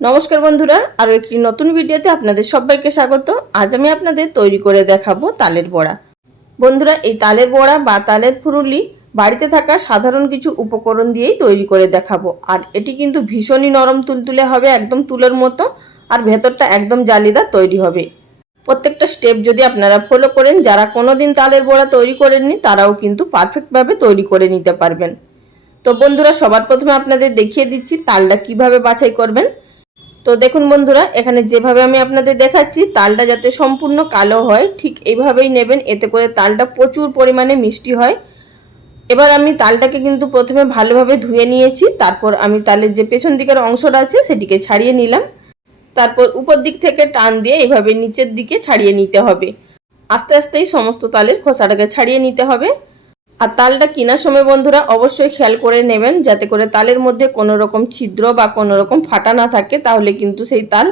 নমস্কার বন্ধুরা, আরও একটি নতুন ভিডিওতে আপনাদের সবাইকে স্বাগত। আজ আমি আপনাদের তৈরি করে দেখাবো তালের বড়া। বন্ধুরা, এই তালের বড়া বা তালের ফুরুলি বাড়িতে থাকা সাধারণ কিছু উপকরণ দিয়েই তৈরি করে দেখাবো। আর এটি কিন্তু ভীষণই নরম তুলতুলে হবে, একদম তুলের মতো, আর ভেতরটা একদম জালিদার তৈরি হবে। প্রত্যেকটা স্টেপ যদি আপনারা ফলো করেন, যারা কোনোদিন তালের বড়া তৈরি করেননি, তারাও কিন্তু পারফেক্টভাবে তৈরি করে নিতে পারবেন। তো বন্ধুরা, সবার প্রথমে আপনাদের দেখিয়ে দিচ্ছি তালটা কীভাবে বাছাই করবেন। তো দেখুন বন্ধুরা, এখানে যেভাবে আমি আপনাদের দেখাচ্ছি, তালটা যাতে সম্পূর্ণ কালো হয়, ঠিক এইভাবেই নেবেন, এতে করে তালটা প্রচুর পরিমাণে মিষ্টি হয়। এবার আমি তালটাকে কিন্তু প্রথমে ভালোভাবে ধুয়ে নিয়েছি, তারপর আমি তালের যে পেছন দিকের অংশটা আছে, সেটিকে ছাড়িয়ে নিলাম। তারপর উপর দিক থেকে টান দিয়ে এইভাবে নিচের দিকে ছাড়িয়ে নিতে হবে। আস্তে আস্তেই সমস্ত তালের খোসাটাকে ছাড়িয়ে নিতে হবে। আর তালটা কেনার সময় বন্ধুরা অবশ্যই খেয়াল করে নেবেন, যাতে করে তালের মধ্যে কোনো রকম ছিদ্র বা কোনো রকম ফাটা না থাকে, তাহলে কিন্তু সেই তাল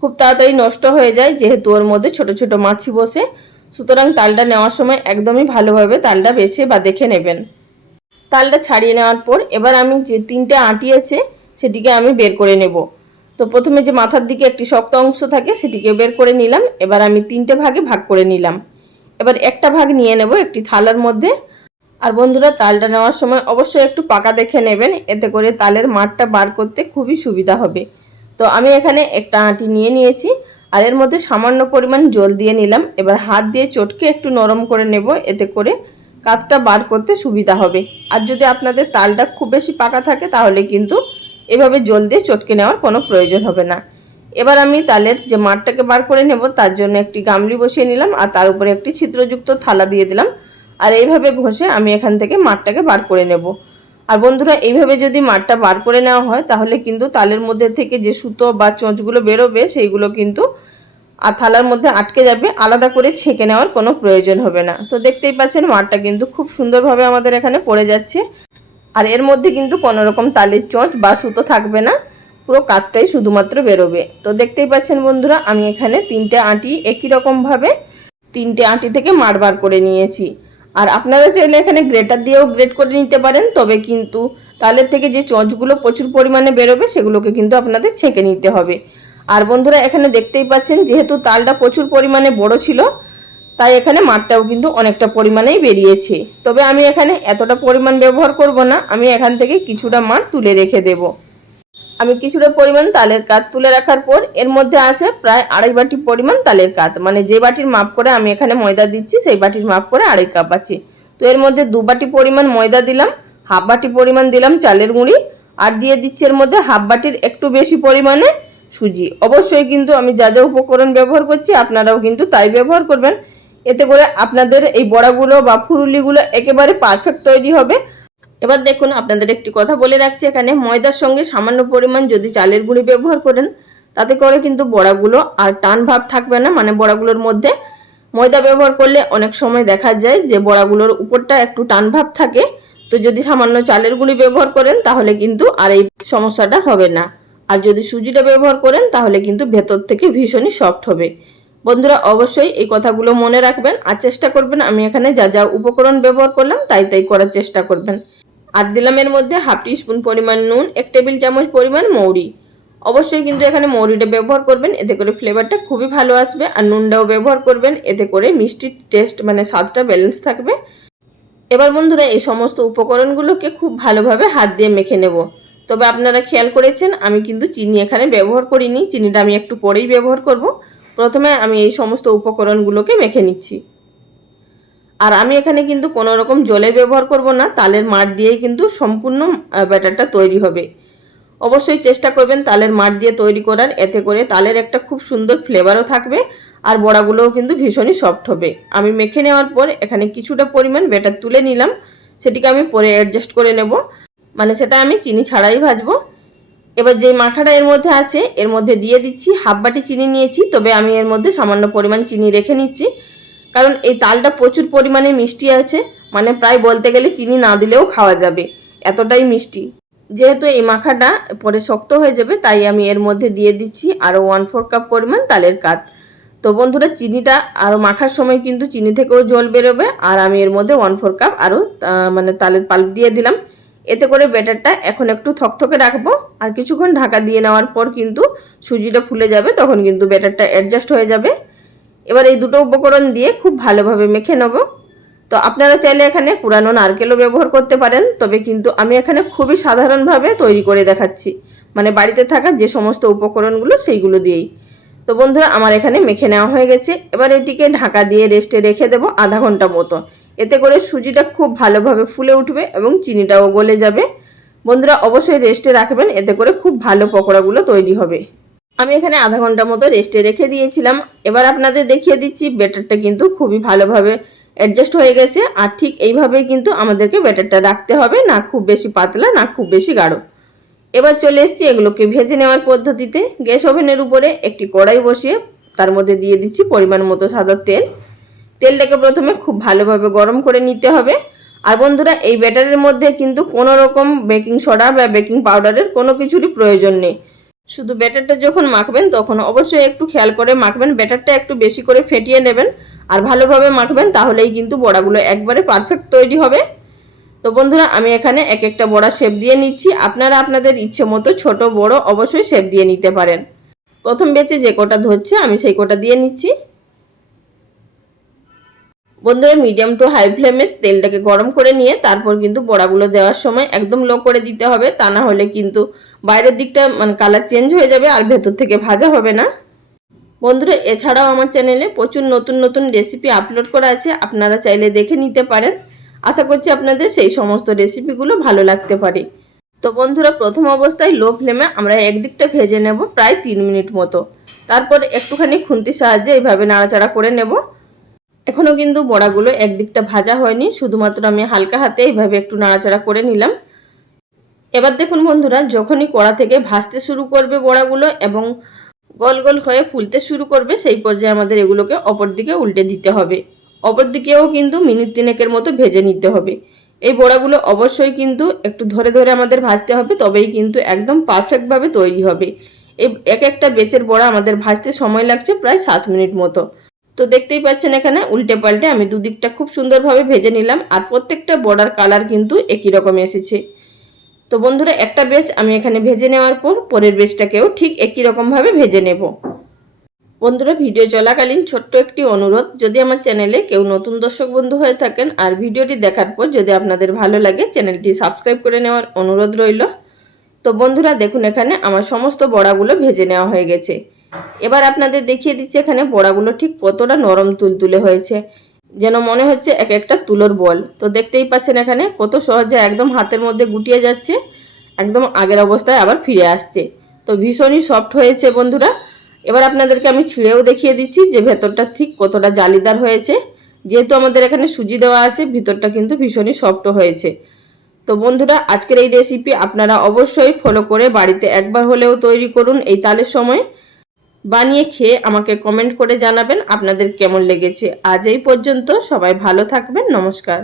খুব তাড়াতাড়ি নষ্ট হয়ে যায়, যেহেতু ওর মধ্যে ছোট ছোট মাছি বসে। সুতরাং তালটা নেওয়ার সময় একদমই ভালোভাবে তালটা বেছে বা দেখে নেবেন। তালটা ছাড়িয়ে নেওয়ার পর এবার আমি যে তিনটে আঁটি আছে, সেটিকে আমি বের করে নেব। তো প্রথমে যে মাথার দিকে একটি শক্ত অংশ থাকে, সেটিকে বের করে নিলাম। এবার আমি তিনটে ভাগে ভাগ করে নিলাম। এবার একটা ভাগ নিয়ে নেব একটি থালার মধ্যে। আর বন্ধুরা, তালটা নেওয়ার সময় অবশ্যই একটু পাকা দেখে নেবেন। এতে করে তালের মাঠটা বার করতে খুবই সুবিধা হবে। তো আমি এখানে একটা আঁটি নিয়ে নিয়েছি আর এর মধ্যে সামান্য পরিমাণ জল দিয়ে নিলাম। এবার হাত দিয়ে চটকে একটু নরম করে নেব। এতে করে কাতটা বার করতে সুবিধা হবে। আর যদি আপনাদের তালটা খুব বেশি পাকা থাকে, তাহলে কিন্তু এভাবে জল দিয়ে চটকে নেওয়ার কোনো প্রয়োজন হবে না। এবার আমি তালের যে মাঠটাকে বার করে নেব, তার জন্য একটি গামলি বসিয়ে নিলাম আর তার উপরে একটি ছিদ্রযুক্ত থালা দিয়ে দিলাম। আর এইভাবে ঘষে আমি এখান থেকে মাঠটাকে বার করে নেব। আর বন্ধুরা, এইভাবে যদি মাঠটা বার করে নেওয়া হয়, তাহলে কিন্তু তালের মধ্যে থেকে যে সুতো বা চোঁচগুলো বেরোবে, সেইগুলো কিন্তু আর থালার মধ্যে আটকে যাবে। আলাদা করে ছেঁকে নেওয়ার কোনো প্রয়োজন হবে না। তো দেখতেই পাচ্ছেন, মাঠটা কিন্তু খুব সুন্দরভাবে আমাদের এখানে পড়ে যাচ্ছে। আর এর মধ্যে কিন্তু কোনো রকম তালের চোঁচ বা সুতো থাকবে না। পুরো কাতটাই শুধুমাত্র বেরোবে। তো দেখতেই পাচ্ছেন বন্ধুরা, আমি এখানে তিনটে আঁটি একই রকমভাবে তিনটে আঁটি থেকে মার বার করে নিয়েছি। আর আপনারা চাইলে এখানে গ্রেটার দিয়েও গ্রেট করে নিতে পারেন, তবে কিন্তু তালের থেকে যে চঁচগুলো প্রচুর পরিমাণে বেরোবে, সেগুলোকে কিন্তু আপনাদের ছেঁকে নিতে হবে। আর বন্ধুরা, এখানে দেখতেই পাচ্ছেন, যেহেতু তালটা প্রচুর পরিমাণে বড় ছিল, তাই এখানে মাঠটাও কিন্তু অনেকটা পরিমাণেই বেরিয়েছে। তবে আমি এখানে এতটা পরিমাণ ব্যবহার করব না, আমি এখান থেকে কিছুটা মাঠ তুলে রেখে দেব। আমি কিছুটা পরিমাণ তালের কাত তুলে রাখার পর এর মধ্যে আছে প্রায় আড়াই বাটি পরিমাণ তালের কাত। মানে যে বাটির মাপ করে আমি এখানে ময়দা দিচ্ছি, সেই বাটির মাপ করে আড়াই কাপ আছে। তো এর মধ্যে দু বাটি পরিমাণ ময়দা দিলাম, হাফ বাটি পরিমাণ দিলাম চালের গুঁড়ি, আর দিয়ে দিচ্ছি এর মধ্যে হাফ বাটির একটু বেশি পরিমাণে সুজি। অবশ্যই কিন্তু আমি যা যা উপকরণ ব্যবহার করছি, আপনারাও কিন্তু তাই ব্যবহার করবেন। এতে করে আপনাদের এই বড়াগুলো বা ফুরুলিগুলো একেবারে পারফেক্ট তৈরি হবে। এবার দেখুন, আপনাদের একটি কথা বলে রাখছি। এখানে ময়দার সঙ্গে সামান্য পরিমাণ যদি চালের গুঁড়ি ব্যবহার করেন, তাতে করে কিন্তু বড়াগুলো আর টান ভাব থাকবে না। মানে বড়াগুলোর মধ্যে ময়দা ব্যবহার করলে অনেক সময় দেখা যায় যে বড়াগুলোর উপরটা একটু টান ভাব থাকে। তো যদি সামান্য চালের গুঁড়ি ব্যবহার করেন, তাহলে কিন্তু আর এই সমস্যাটা হবে না। আর যদি সুজিটা ব্যবহার করেন, তাহলে কিন্তু ভেতর থেকে ভীষণই সফট হবে। বন্ধুরা, অবশ্যই এই কথাগুলো মনে রাখবেন। আর চেষ্টা করবেন, আমি এখানে যা যা উপকরণ ব্যবহার করলাম, তাই তাই করার চেষ্টা করবেন। আর দিলাম এর মধ্যে হাফ টি স্পুন পরিমাণ নুন, এক টেবিল চামচ পরিমাণ মৌরি। অবশ্যই কিন্তু এখানে মৌরিটা ব্যবহার করবেন, এতে করে ফ্লেভারটা খুবই ভালো আসবে আর নুনটাও ব্যবহার করবেন, এতে করে মিষ্টির টেস্ট মানে স্বাদটা ব্যালেন্স থাকবে। এবার বন্ধুরা এই সমস্ত উপকরণগুলোকে খুব ভালোভাবে হাত দিয়ে মেখে নেব। তবে আপনারা খেয়াল করেছেন, আমি কিন্তু চিনি এখানে ব্যবহার করিনি, চিনিটা আমি একটু পরেই ব্যবহার করব। প্রথমে আমি এই সমস্ত উপকরণগুলোকে মেখে নিচ্ছি। আর আমি এখানে কিন্তু কোনো রকম জলে ব্যবহার করব না, তালের মাঠ দিয়েই কিন্তু সম্পূর্ণ ব্যাটারটা তৈরি হবে। অবশ্যই চেষ্টা করবেন তালের মাঠ দিয়ে তৈরি করার, এতে করে তালের একটা খুব সুন্দর ফ্লেভারও থাকবে আর বড়াগুলোও কিন্তু ভীষণই সফট হবে। আমি মেখে নেওয়ার পর এখানে কিছুটা পরিমাণ ব্যাটার তুলে নিলাম, সেটিকে আমি পরে অ্যাডজাস্ট করে নেব। মানে সেটা আমি চিনি ছাড়াই ভাজবো। এবার যে মাখাটা এর মধ্যে আছে, এর মধ্যে দিয়ে দিচ্ছি, হাফ বাটি চিনি নিয়েছি, তবে আমি এর মধ্যে সামান্য পরিমাণ চিনি রেখে নিচ্ছি। কারণ এই তালটা প্রচুর পরিমাণে মিষ্টি আছে মানে প্রায় বলতে গেলে চিনি না দিলেও খাওয়া যাবে, এতটাই মিষ্টি। যেহেতু এই মাখাটা পরে শক্ত হয়ে যাবে, তাই আমি এর মধ্যে দিয়ে দিচ্ছি আরও ওয়ান ফোর কাপ পরিমাণ তালের কাত। তো বন্ধুরা, চিনিটা আরও মাখার সময় কিন্তু চিনি থেকেও জল বেরোবে, আর আমি এর মধ্যে ওয়ান ফোর কাপ আরও মানে তালের পাল্প দিয়ে দিলাম। এতে করে ব্যাটারটা এখন একটু থকথকে রাখব, আর কিছুক্ষণ ঢাকা দিয়ে নেওয়ার পর কিন্তু সুজিটা ফুলে যাবে, তখন কিন্তু ব্যাটারটা অ্যাডজাস্ট হয়ে যাবে। এবার এই দুটো উপকরণ দিয়ে খুব ভালোভাবে মেখে নেব। তো আপনারা চাইলে এখানে পুরানো নারকেলও ব্যবহার করতে পারেন, তবে কিন্তু আমি এখানে খুবই সাধারণভাবে তৈরি করে দেখাচ্ছি। মানে বাড়িতে থাকা যে সমস্ত উপকরণগুলো সেইগুলো দিয়েই। তো বন্ধুরা, আমার এখানে মেখে নেওয়া হয়ে গেছে। এবার এটিকে ঢাকা দিয়ে রেস্টে রেখে দেবো আধা ঘণ্টা মতো। এতে করে সুজিটা খুব ভালোভাবে ফুলে উঠবে এবং চিনিটাও গলে যাবে। বন্ধুরা, অবশ্যই রেস্টে রাখবেন, এতে করে খুব ভালো পকোড়াগুলো তৈরি হবে। আমি এখানে আধা ঘণ্টা মতো রেস্টে রেখে দিয়েছিলাম। এবার আপনাদের দেখিয়ে দিচ্ছি ব্যাটারটা কিন্তু খুবই ভালোভাবে অ্যাডজাস্ট হয়ে গেছে। আর ঠিক এইভাবেই কিন্তু আমাদেরকে ব্যাটারটা রাখতে হবে, না খুব বেশি পাতলা, না খুব বেশি গাঢ়। এবার চলে এসছি এগুলোকে ভেজে নেওয়ার পদ্ধতিতে। গ্যাস ওভেনের উপরে একটি কড়াই বসিয়ে তার মধ্যে দিয়ে দিচ্ছি পরিমাণ মতো সাদা তেল। তেলটাকে প্রথমে খুব ভালোভাবে গরম করে নিতে হবে। আর বন্ধুরা, এই ব্যাটারের মধ্যে কিন্তু কোনো রকম বেকিং সোডা বা বেকিং পাউডারের কোনো কিছুরই প্রয়োজন নেই। শুধু ব্যাটারটা যখন মাখবেন, তখন অবশ্যই একটু খেয়াল করে মাখবেন। ব্যাটারটা একটু বেশি করে ফেটিয়ে নেবেন আর ভালোভাবে মাখবেন, তাহলেই কিন্তু বড়াগুলো একবারে পারফেক্ট তৈরি হবে। তো বন্ধুরা, আমি এখানে এক একটা বড়া শেপ দিয়ে নিচ্ছি। আপনারা আপনাদের ইচ্ছে মতো ছোট, বড় অবশ্যই শেপ দিয়ে নিতে পারেন। প্রথম বেচে যে কোটা ধরছে, আমি সেই কোটা দিয়ে নিচ্ছি। বন্ধুরা মিডিয়াম টু হাই ফ্লেমে তেলটাকে গরম করে নিয়ে তারপর কিন্তু বড়াগুলো দেওয়ার সময় একদম লো করে দিতে হবে। তা না হলে কিন্তু বাইরের দিকটা মানে কালার চেঞ্জ হয়ে যাবে আর ভেতর থেকে ভাজা হবে না। বন্ধুরা, এছাড়াও আমার চ্যানেলে প্রচুর নতুন নতুন রেসিপি আপলোড করা আছে। আপনারা চাইলে দেখে নিতে পারেন। আশা করছি আপনাদের সেই সমস্ত রেসিপিগুলো ভালো লাগতে পারে। তো বন্ধুরা, প্রথম অবস্থায় লো ফ্লেমে আমরা একদিকটা ভেজে নেব প্রায় তিন মিনিট মতো। তারপর একটুখানি খুন্তির সাহায্যে এইভাবে নাড়াচাড়া করে নেব। এখনও কিন্তু বড়াগুলো একদিকটা ভাজা হয়নি, শুধুমাত্র আমি হালকা হাতে এইভাবে একটু নাড়াচাড়া করে নিলাম। এবার দেখুন বন্ধুরা, যখনই কড়া থেকে ভাজতে শুরু করবে বড়াগুলো এবং গোল গোল হয়ে ফুলতে শুরু করবে, সেই পর্যায়ে আমাদের এগুলোকে অপর দিকে উল্টে দিতে হবে। অপর দিকেও কিন্তু মিনিট তিনেকের মতো ভেজে নিতে হবে। এই বড়াগুলো অবশ্যই কিন্তু একটু ধরে ধরে আমাদের ভাজতে হবে, তবেই কিন্তু একদম পারফেক্টভাবে তৈরি হবে। এই এক একটা বেচের বড়া আমাদের ভাজতে সময় লাগছে প্রায় সাত মিনিট মতো। তো দেখতেই পাচ্ছেন এখানে উল্টে পাল্টে আমি দুদিকটা খুব সুন্দরভাবে ভেজে নিলাম আর প্রত্যেকটা বর্ডার কালার কিন্তু একই রকম এসেছে। তো বন্ধুরা, একটা বেচ আমি এখানে ভেজে নেওয়ার পর পরের বেচটাকেও ঠিক একই রকমভাবে ভেজে নেব। বন্ধুরা, ভিডিও চলাকালীন ছোট্ট একটি অনুরোধ, যদি আমার চ্যানেলে কেউ নতুন দর্শক বন্ধু হয়ে থাকেন আর ভিডিওটি দেখার পর যদি আপনাদের ভালো লাগে, চ্যানেলটি সাবস্ক্রাইব করে নেওয়ার অনুরোধ রইল। তো বন্ধুরা, দেখুন এখানে আমার সমস্ত বড়াগুলো ভেজে নেওয়া হয়ে গেছে। এবার আপনাদের দেখিয়ে দিচ্ছি এখানে বড়াগুলো ঠিক কতটা নরম তুলতুলে হয়েছে। যেন মনে হচ্ছে এক একটা তুলোর বল। তো দেখতেই পাচ্ছেন এখানে কত সহজে একদম হাতের মধ্যে গুটিয়ে যাচ্ছে, একদম আগের অবস্থায় আবার ফিরে আসছে। তো ভীষণই সফট হয়েছে বন্ধুরা। এবার আপনাদেরকে আমি ছিঁড়েও দেখিয়ে দিচ্ছি যে ভেতরটা ঠিক কতটা জালিদার হয়েছে। যেহেতু আমাদের এখানে সুজি দেওয়া আছে, ভিতরটা কিন্তু ভীষণই সফট হয়েছে। তো বন্ধুরা, আজকের এই রেসিপি আপনারা অবশ্যই ফলো করে বাড়িতে একবার হলেও তৈরি করুন এই তালের সময়। বানিয়ে খেয়ে আমাকে কমেন্ট করে জানাবেন আপনাদের কেমন লেগেছে। আজ এই পর্যন্ত সবাই ভালো থাকবেন, নমস্কার।